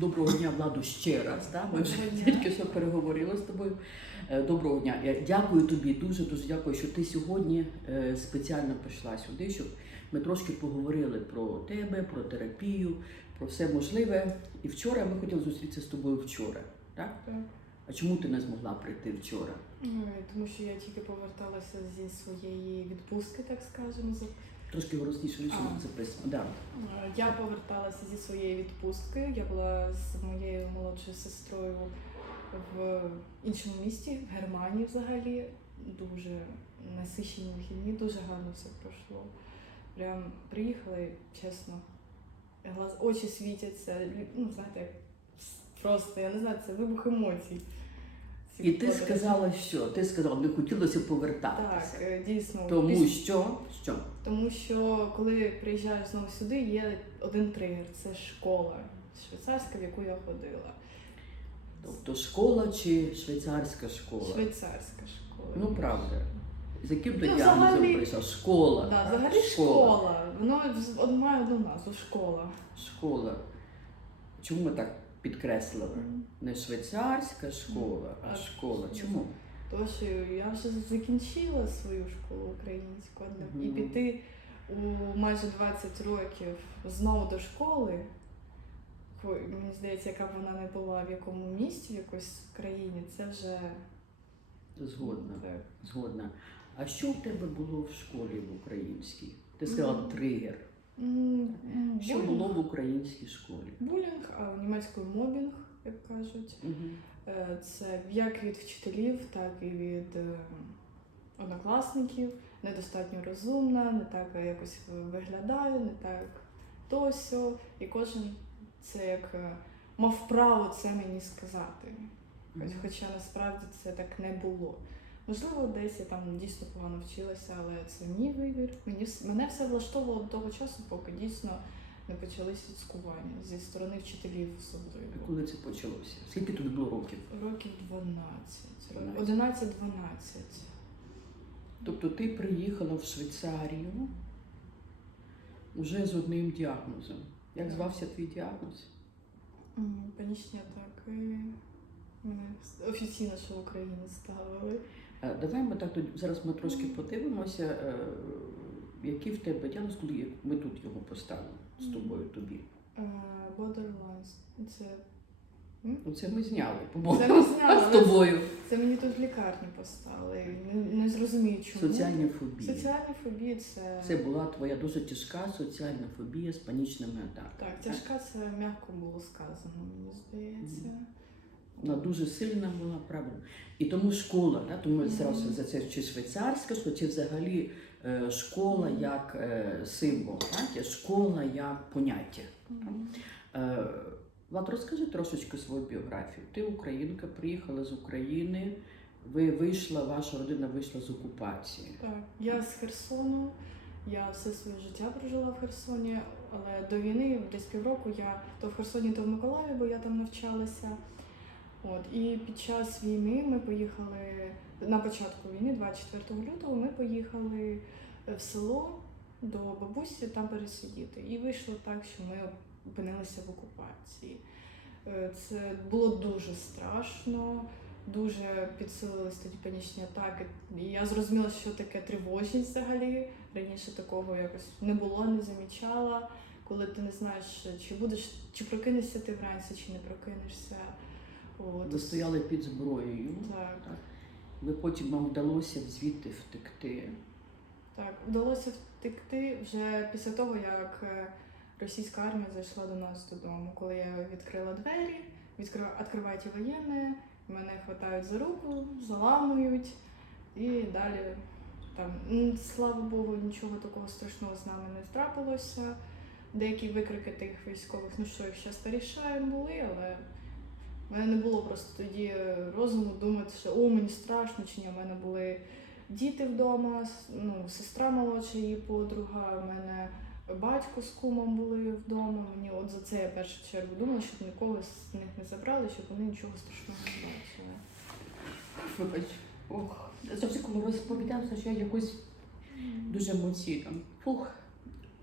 Доброго дня, владу ще раз. Да? Ми вже тільки що переговорили з тобою. Е, Доброго дня. Я дякую тобі, дуже дуже дякую, що ти сьогодні е, спеціально прийшла сюди, щоб ми трошки поговорили про тебе, про терапію, про все можливе. І вчора ми хотіли зустрітися з тобою вчора. Так? Так. А чому ти не змогла прийти вчора? Тому що я тільки поверталася зі своєї відпустки, так скажемо. Трошки ніж А. записано. Да. Е, Я поверталася зі своєї відпустки. Я була з моєю молодшою сестрою в іншому місті, в Германії взагалі. Дуже насичені вихідні, дуже гарно все пройшло. Прям приїхали, чесно, глаз, очі світяться, ну знаєте, просто, я не знаю, це вибух емоцій. І ти сказала, що? Ти сказала, не хотілося повертатися. Так, е, дійсно. Тому піс- що, що? Тому що коли приїжджаєш знову сюди, є один тригер це школа швейцарська, в яку я ходила. Тобто школа чи швейцарська школа? Швейцарська школа. Ну правда. З яким Ну, діагнозом взагалі- прийшла? Школа. Да, взагалі школа. Воно вз- од- має одну назву школа. Школа. Чому ми так підкреслили? Не швейцарська школа, а школа. Чому? Тому що я вже закінчила свою школу українську і піти у майже 20 років знову до школи. Мені здається, яка б вона не була в якому місті, в якоїсь країні, це вже Згодна. так. Згодна. А що в тебе було в школі в українській? Ти сказала Мгм. тригер. Що було в українській школі? Булінг, а німецькою мобінг, як кажуть. Е, Це як від вчителів, так і від е, однокласників. Недостатньо розумна, не так якось виглядає, не так то сьо. І кожен це як е, мав право це мені сказати. Хоч- Хоча насправді це так не було. Можливо, десь я там дійсно погано вчилася, але це мій вибір. Мені мене все влаштовувало до того часу, поки дійсно не почались відскування зі сторони вчителів особливо. Коли це почалося? Скільки тобі було років? Років 12. 12. 11-12. Тобто ти приїхала в Швейцарію вже з одним діагнозом. Як звався твій діагноз? Панічні атаки. Мене офіційно, що в Україні ставили. Е, Давай ми так зараз ми трошки подивимося, е, який в тебе діагноз, коли ми тут його поставимо з тобою тобі. Е, Це, Ну це ми зняли, по-моєму, знала. з тобою. Це мені тут в лікарні поставили. Не, не зрозумію, чому. Соціальні фобії. Соціальні фобії це. Це була твоя дуже тяжка соціальна фобія з панічними атаками. Так, тяжка це м'яко було сказано, мені здається. Вона дуже сильна була, правильно. І тому школа, да? тому Мгм. зразу за це чи швейцарська школа, чи взагалі е, школа як е, символ, так? школа як поняття. Мгм. Е, Влад, розкажи трошечки свою біографію. Ти українка, приїхала з України, ви вийшла, ваша родина вийшла з окупації. Так, я з Херсону. Я все своє життя прожила в Херсоні, але до війни десь півроку я то в Херсоні, то в Миколаєві, бо я там навчалася. От і під час війни ми поїхали на початку війни, 24 лютого, ми поїхали в село до бабусі там пересидіти. І вийшло так, що ми опинилися в окупації. Е, Це було дуже страшно, дуже підсилились тоді панічні атаки. І я зрозуміла, що таке тривожність взагалі. Раніше такого якось не було, не замічала. Коли ти не знаєш, чи будеш, чи прокинешся ти вранці, чи не прокинешся. От. Ви стояли під зброєю. Так, Ви потім вам вдалося звідти втекти. так. Вдалося втекти вже після того, як е, російська армія зайшла до нас додому. Коли я відкрила двері, відкрив, відкривають воєнні, мене хватають за руку, заламують і далі там, слава Богу, нічого такого страшного з нами не трапилося. Деякі викрики тих військових, ну що, їх зараз порішаємо, були, але в мене не було просто тоді розуму думати, що о, мені страшно, чи ні. У мене були діти вдома, ну, сестра молодша, її подруга, у мене батько з кумом були вдома. Мені от за це я першу чергу думала, щоб нікого з них не забрали, щоб вони нічого страшного не бачили. Вибач. Ох, завжди, коли розповідаємося, що я якось дуже емоційно. Фух.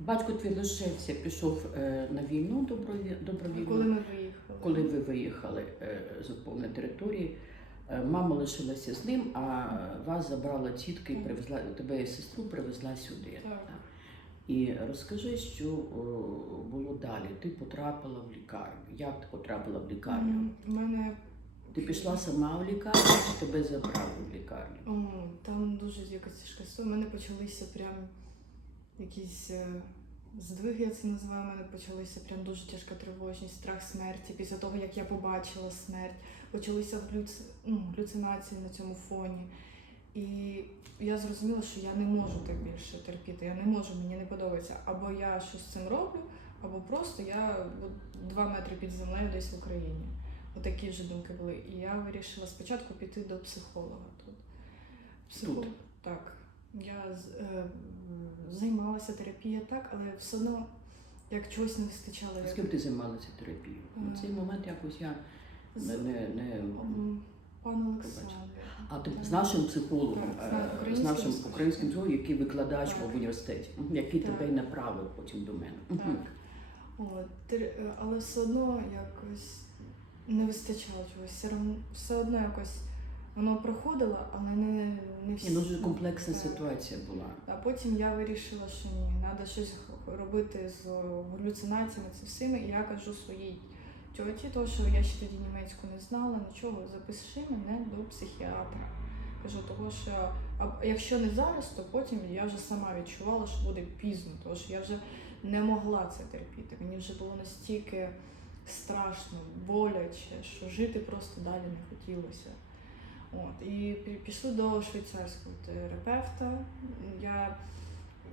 Батько твій лишився, пішов е, на війну доброві... Добровільно. коли ми виїхали. Коли ви виїхали е, з окупованої території, е, мама лишилася з ним, а вас забрала тітка і привезла тебе і сестру привезла сюди. Так. І розкажи, що було далі. Ти потрапила в лікарню. Як ти потрапила в лікарню? У мене Ти пішла сама в лікарню, чи тебе забрали в лікарню? О, там дуже якась тяжка. У мене почалися прям якісь е, здвиги, я це називаю. У мене почалися прям дуже тяжка тривожність, страх смерті. Після того, як я побачила смерть, почалися глюц... ну, галюцинації на цьому фоні. І я зрозуміла, що я не можу так більше терпіти. Я не можу, мені не подобається. Або я щось з цим роблю, або просто я два метри під землею десь в Україні. Отакі вже думки були. І я вирішила спочатку піти до психолога тут. Тут? Так. Я е, займалася терапією так, але все одно як чогось не вистачало. З ким ти займалася терапією? На цей момент якось я з- не, не, не... Пан Олександр. А ти з нашим психологом, Так, е, з нашим українським психологом, який викладач Так. в університеті, який Так. тебе і направив потім до мене. Так. От, е, але все одно якось не вистачало чогось. Все одно якось воно проходило, але не, не всі. ну, дуже комплексна ситуація була. А потім я вирішила, що ні, треба щось робити з галюцинаціями це всіми. І я кажу своїй тьоті, то що я ще тоді німецьку не знала, нічого, запиши мене до психіатра. Кажу, того, що а якщо не зараз, то потім я вже сама відчувала, що буде пізно, тому що я вже не могла це терпіти. Мені вже було настільки страшно, боляче, що жити просто далі не хотілося. От, і пішли до швейцарського терапевта. Я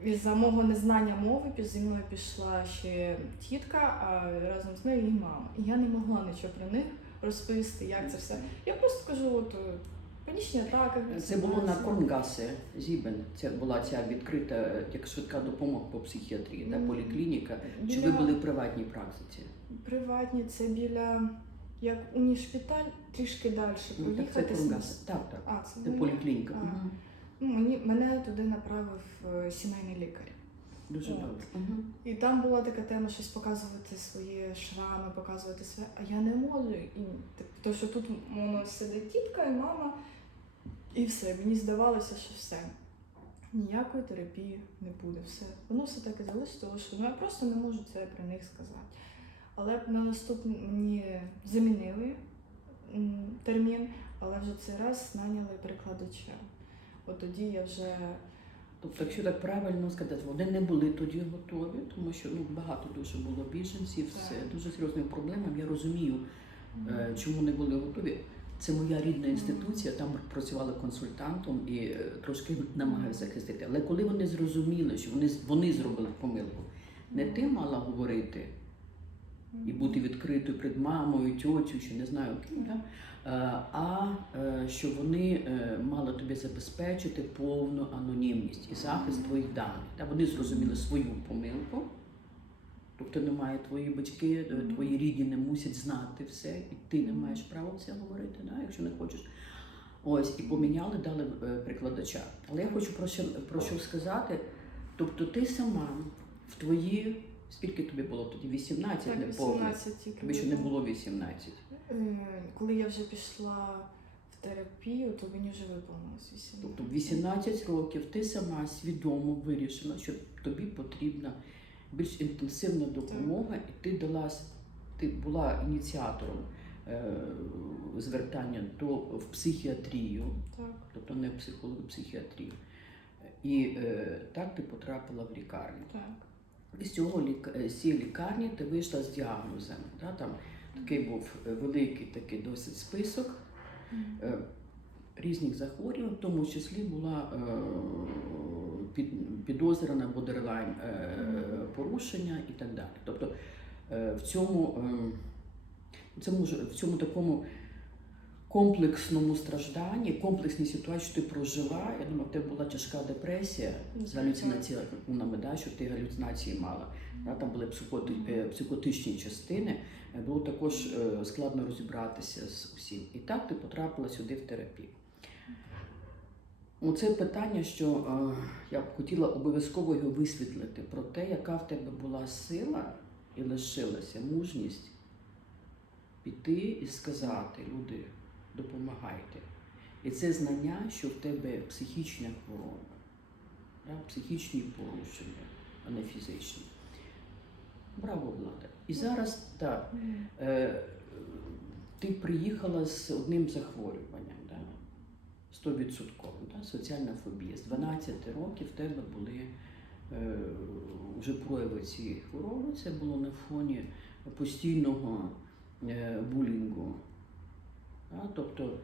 із-за мого незнання мови зі мною пішла ще тітка, а разом з нею і мама. І я не могла нічого про них розповісти, як це все. Я просто кажу, от панічні атаки. Це було на. Корнгасе, Зібен. Це була ця відкрита як швидка допомога по психіатрії, да, Мгм. поліклініка. Чи ви були в приватній практиці? Приватні, це біля як унішпіталь, трішки далі. Ну, так це Поїхати. Так, так. А, це Це поліклініка. А. Ну, мені, мене туди направив е, сімейний лікар. Дуже добре. Мгм. І там була така тема, щось показувати свої шрами, показувати своє, а я не можу. І то, що тут воно сидить тітка і мама, і все. Мені здавалося, що все. Ніякої терапії не буде. Все. Воно все таки залишиться, тому що ну, я просто не можу це про них сказати. Але на наступний мені замінили термін, але вже цей раз наняли перекладача. От тоді я вже Тобто, якщо так правильно сказати, вони не були тоді готові, тому що ну багато дуже було біженців з дуже серйозними проблемами. Я розумію, е, чому не були готові. Це моя рідна інституція, там працювала консультантом і е, трошки намагаюся захистити. Але коли вони зрозуміли, що вони вони зробили помилку, не ти мала говорити і бути відкритою перед мамою, тьотю, чи не знаю ким, да? Е, а е, що вони е, мали тобі забезпечити повну анонімність і захист твоїх даних. Та Вони зрозуміли свою помилку. Тобто немає твої батьки, твої рідні не мусять знати все, і ти не маєш права це говорити, да, якщо не хочеш. Ось і поміняли, дали прикладача. Але я хочу про що, про що сказати. Тобто, ти сама в твої скільки тобі було тоді? 18, так, не повних. 18 тільки. Тобі ще не було 18. Е, Коли я вже пішла в терапію, то мені вже виповнилось 18. Тобто в 18 років ти сама свідомо вирішила, що тобі потрібна більш інтенсивна допомога, і ти дала ти була ініціатором е, звертання до в психіатрію, Так. тобто не в психологію, в психіатрію. І е, так ти потрапила в лікарню. Так. І з цього цієї лікарні ти вийшла з діагнозом. Да? Там такий був е, великий такий досить список е, різних захворювань, в тому числі була е, під, підозрена бордерлайн е, порушення і так далі. Тобто е, в цьому, е, це може, в цьому такому комплексному стражданні, комплексній ситуації, що ти прожила, я думаю, в тебе була тяжка депресія з галюцинаціями, да, що ти галюцинації мала. Да, там були психоти, е, психотичні частини, Е, було також е, складно розібратися з усім. І так ти потрапила сюди в терапію. Оце питання, що е, я б хотіла обов'язково його висвітлити про те, яка в тебе була сила і лишилася мужність піти і сказати, люди, допомагайте. І це знання, що в тебе психічна хвороба, да? психічні порушення, а не фізичні. Браво, Влада. І зараз так, е, ти приїхала з одним захворюванням, да? 100%, да? соціальна фобія. З 12 років в тебе були е, вже прояви цієї хвороби. Це було на фоні постійного е, булінгу. Да? Тобто,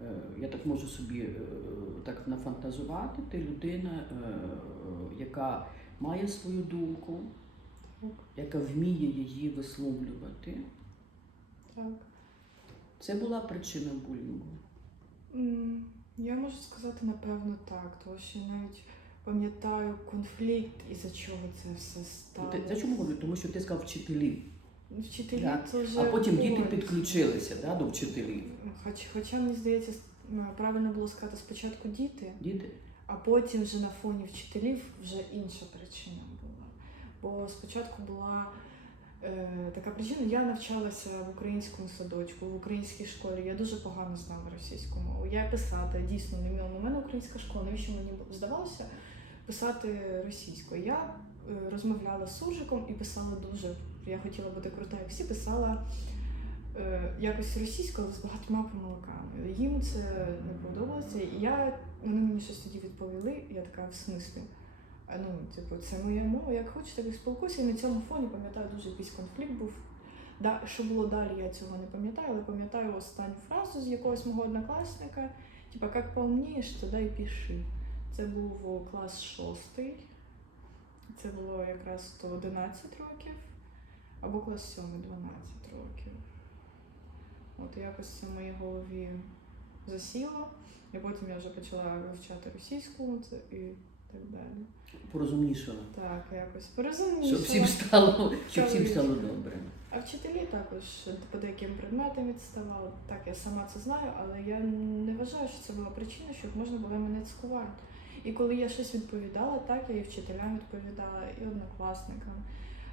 е, я так можу собі е, так нафантазувати, ти людина, е, яка має свою думку, Так, яка вміє її висловлювати. так. Це була причина булінгу. Я можу сказати, напевно, так, тому що навіть пам'ятаю конфлікт, із-за чого це все стало. За чому говорю? Тому що ти сказав вчителі, Вчителі Да. це вже а потім діти підключилися да, до вчителів. Хоч, хоча мені здається, правильно було сказати спочатку діти, Діти? а потім вже на фоні вчителів вже інша причина була. Бо спочатку була е, така причина, я навчалася в українському садочку, в українській школі. Я дуже погано знала російську мову. Я писати дійсно не вміла. У мене українська школа, навіщо мені здавалося писати російською? Я е, розмовляла з суржиком і писала дуже. Я хотіла бути крута, як всі писала е, якось російською, з багатьма помилками. Їм це не подобалося. І я, вони мені щось тоді відповіли, я така в смислі. Ну, типу, це моя мова, як хочете, так спілкуйся. І на цьому фоні пам'ятаю дуже якийсь конфлікт був. Да, що було далі, я цього не пам'ятаю, але пам'ятаю останню фразу з якогось мого однокласника. Типа, як помнієш, тоді й пиши. Це був клас шостий. Це було якраз то 11 років, або клас 7 12 років. От якось це в моїй голові засіло. І потім я вже почала вивчати російську і так далі. Порозумнішала. Так, якось порозумніше. Щоб всім стало, щоб всім стало добре. А вчителі також по деяким предметам відставали. Так, я сама це знаю, але я не вважаю, що це була причина, щоб можна було мене цькувати. І коли я щось відповідала, так я і вчителям відповідала, і однокласникам.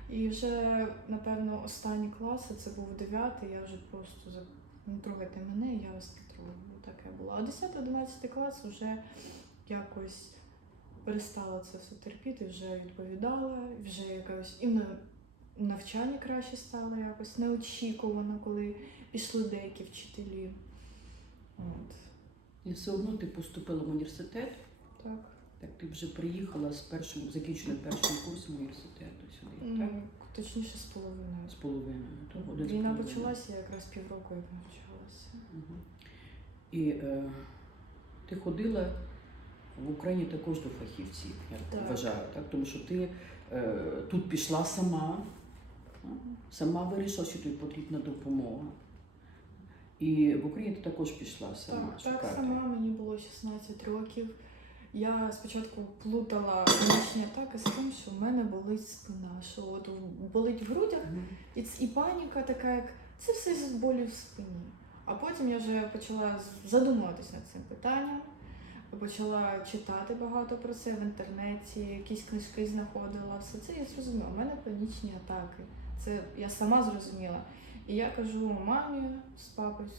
І вже, напевно, останні класи, це був дев'ятий, я вже просто за не трогайте мене, я вас не трогаю. Таке було. А 10-11 клас вже якось перестала це все терпіти, вже відповідала, вже якось і на навчання краще стало якось неочікувано, коли пішли деякі вчителі. От, І все одно ти поступила в університет, так. Так ти вже приїхала з першим, закінченим першим курсом університету сюди, так? Точніше, з половиною. З половиною. так? Один з Війна половиною. почалася я якраз півроку, як навчалася. Мгм. І е, ти ходила в Україні також до фахівців, я Так. вважаю, так? тому що ти е, тут пішла сама, а, сама вирішила, що тобі потрібна допомога. І в Україні ти також пішла сама Так, так шукати. сама мені було 16 років. Я спочатку плутала панічні атаки з тим, що в мене болить спина, що от болить в грудях, і, і паніка така, як це все з болю в спині. А потім я вже почала з- задумуватись над цим питанням, почала читати багато про це в інтернеті, якісь книжки знаходила. Все це я зрозуміла. У мене панічні атаки. Це я сама зрозуміла. І я кажу мамі з папою,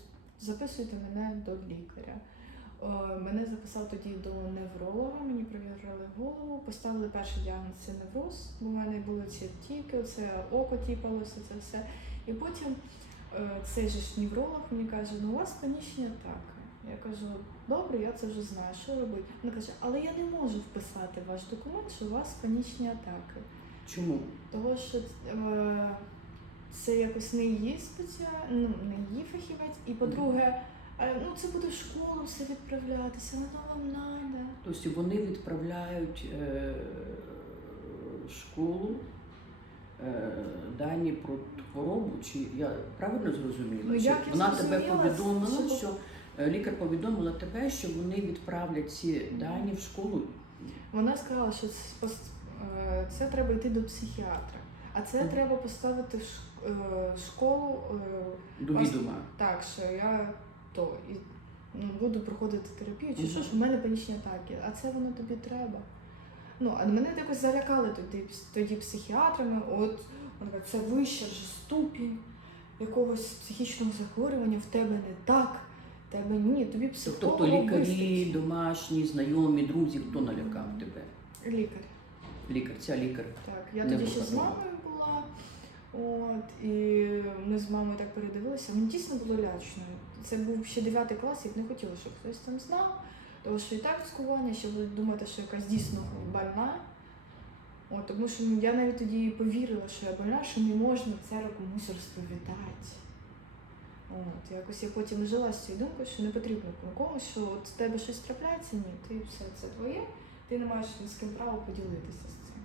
записуйте мене до лікаря. О, Мене записав тоді до невролога, мені провірили голову, поставили перший діагноз це невроз, бо в мене були ці тіки, це око тіпалося, це все. І потім е, цей же ж невролог мені каже, ну у вас панічні атаки. Я кажу, добре, я це вже знаю, що робити. Вона каже, але я не можу вписати ваш документ, що у вас панічні атаки. Чому? Того, що е, це якось не її спеціа... ну, не її фахівець. І по-друге, е, ну це буде в школу все відправлятися, воно вам надо. Тобто вони відправляють е, в школу е, дані про хворобу, чи я правильно зрозуміла? Ну, як я вона тебе повідомила, що- що е, лікар повідомила тебе, що вони відправлять ці дані в школу. Вона сказала, що це, е, треба йти до психіатра, а це Мгм. треба поставити в е, школу е, До відома. так, що я то і ну, буду проходити терапію, чи що ж у мене панічні атаки, а це воно тобі треба. Ну, а мене якось залякали тоді, тоді психіатрами. От вона це вища вже ступінь. якогось психічного захворювання в тебе не так, в тебе ні, тобі психолог Тобто лікарі, вистачить. домашні, знайомі, друзі, хто налякав тебе? Лікар. Лікар, ця лікар. Так, я Не тоді ще з мамою була. От, і ми з мамою так передивилися. Мені дійсно було лячно. Це був ще 9 клас, і не хотіла, щоб хтось там знав. Тому що і так цькування, що будуть думати, що якась дійсно больна. От, тому що я навіть тоді повірила, що я больна, що не можна це комусь розповідати. От, якось я потім жила з цією думкою, що не потрібно комусь, що от з тебе щось трапляється, ні, ти все це твоє, ти не маєш ні з ким права поділитися з цим.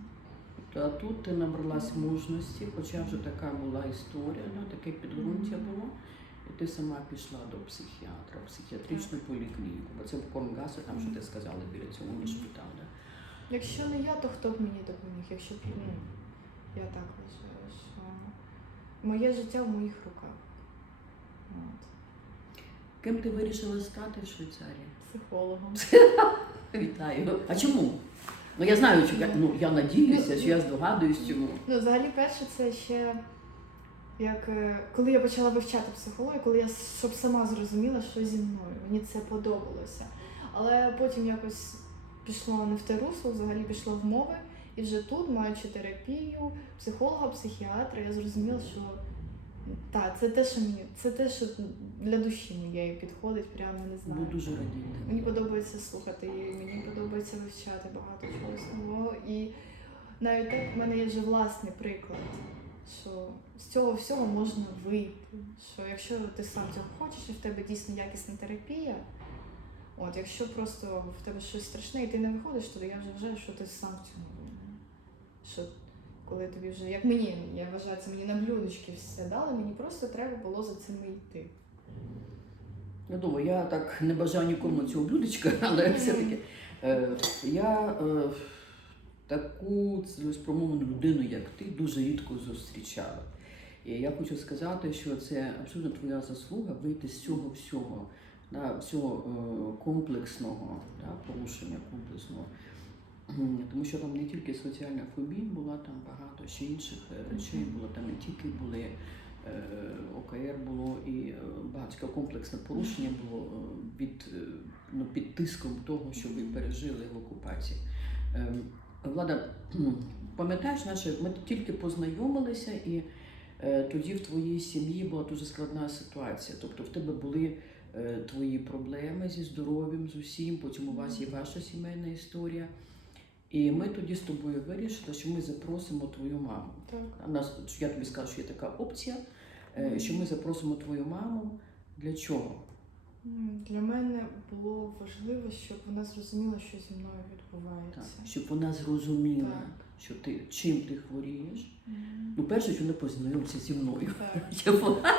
Та тут ти набралась мужності, хоча вже така була історія, ну, таке підґрунтя було. Ти сама пішла до психіатра, в психіатричну поліклініку, бо це в Комгасі, там що ти сказала біля цього шпиталя. Якщо не я, то хто б мені допоміг? Якщо б ну, я так вважаю, що моє життя в моїх руках. От. Ким ти вирішила стати в Швейцарії? Психологом. Вітаю. А чому? Ну я знаю, що я, ну, я надіюся, що я здогадуюсь чому. Ну, взагалі, перше, це ще як е, коли я почала вивчати психологію, коли я щоб сама зрозуміла, що зі мною. Мені це подобалося. Але потім якось пішло не в те русло, взагалі пішло в мови. І вже тут, маючи терапію, психолога, психіатра, я зрозуміла, що так, це те, що мені, це те, що для душі моєї підходить, прямо не знаю. Буду дуже радіти. Мені подобається слухати її, мені подобається вивчати багато чогось нового. І навіть так в мене є вже власний приклад, що з цього всього можна вийти. Що якщо ти сам цього хочеш, і в тебе дійсно якісна терапія, от якщо просто в тебе щось страшне і ти не виходиш туди, я вже вважаю, що ти сам в цьому винен. Що коли тобі вже, як мені, я вважаю, це мені на блюдечки все дали, мені просто треба було за цим йти. Я думаю, я так не бажаю нікому цього блюдечка, але все-таки е, я е, таку цілеспромовну людину, як ти, дуже рідко зустрічала. І я хочу сказати, що це абсолютно твоя заслуга вийти з цього всього, да, всього е, комплексного да, порушення комплексного. Тому що там не тільки соціальна фобія була, там багато ще інших е, речей було, там не тільки були е, ОКР було і багато комплексне порушення було під, е, ну, під тиском того, що ви пережили в окупації. Влада, пам'ятаєш, наше, ми тільки познайомилися, і е, тоді в твоїй сім'ї була дуже складна ситуація. Тобто в тебе були е, твої проблеми зі здоров'ям, з усім, потім у вас є ваша сімейна історія. І ми тоді з тобою вирішили, що ми запросимо твою маму. Так. Нас я тобі скажу, що є така опція, е, що ми запросимо твою маму. Для чого? Для мене було важливо, щоб вона зрозуміла, що зі мною Так, відбувається. щоб вона зрозуміла, Так. що ти чим ти хворієш. М, Ну, перше, що вона познайомиться зі мною. Так. Щоб вона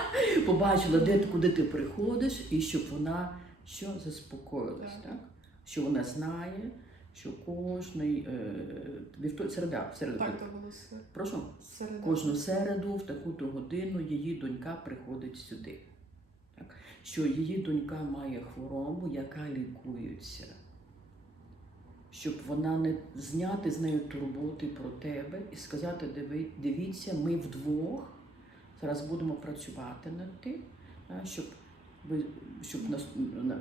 побачила, де куди ти приходиш, і щоб вона що заспокоїлась, Так. так? Що вона знає, що кожний е, вівтор... середа, в середу. Так, Прошу. середа. Кожну середу в таку-то годину її донька приходить сюди. Так? Що її донька має хворобу, яка лікується. Щоб вона не зняти з нею турботи про тебе і сказати, дивіться, ми вдвох зараз будемо працювати над тим, щоб, щоб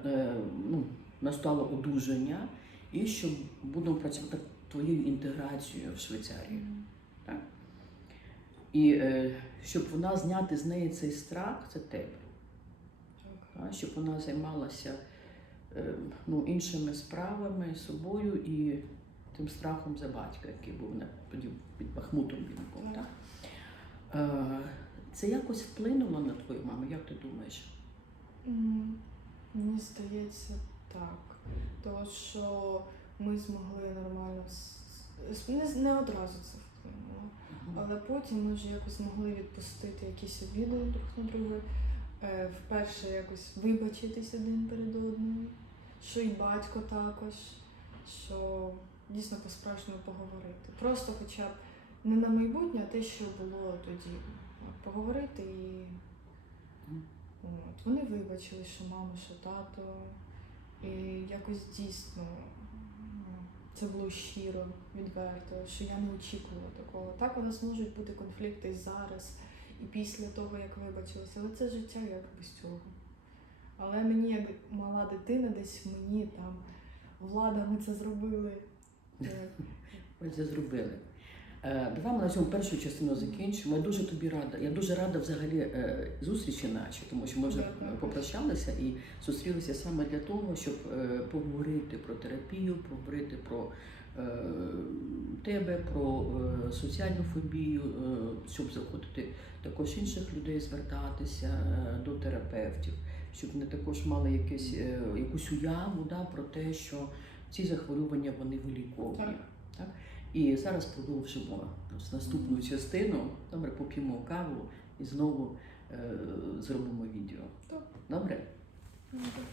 е, ну, настало одужання і щоб будемо працювати над твоєю інтеграцією в Швейцарію. М, І е, щоб вона зняти з неї цей страх, це тебе. Щоб вона займалася е, ну, іншими справами, собою і тим страхом за батька, який був на, тоді під Бахмутом він був. Так. Так? Е, це якось вплинуло на твою маму, як ти думаєш? Мені здається, так. Тому що ми змогли нормально не, не одразу це вплинуло. Але потім ми вже якось змогли відпустити якісь обіди друг на друга. Е, Вперше якось вибачитись один перед одним, що і батько також, що дійсно по-справжньому поговорити. Просто хоча б не на майбутнє, а те, що було тоді. Поговорити і от, вони вибачили, що мама, що тато. І якось дійсно ну, це було щиро, відверто, що я не очікувала такого. Так у нас можуть бути конфлікти зараз, і після того, як вибачилася. Але це життя як без цього. Але мені, як мала дитина, десь мені там влада, ми це зробили. Ми це зробили. Е, Давай ми на цьому першу частину закінчимо. Я дуже тобі рада. Я дуже рада взагалі е, зустрічі наші, тому що ми вже попрощалися і зустрілися саме для того, щоб е, поговорити про терапію, поговорити про тебе, про е, соціальну фобію, е, щоб заходити також інших людей, звертатися е, до терапевтів, щоб вони також мали якесь, е, якусь уяву да, про те, що ці захворювання вони виліковні. Так. Так? І зараз продовжимо з наступну частину. Добре, поп'ємо каву і знову е, зробимо відео. Так. Добре? ну, так.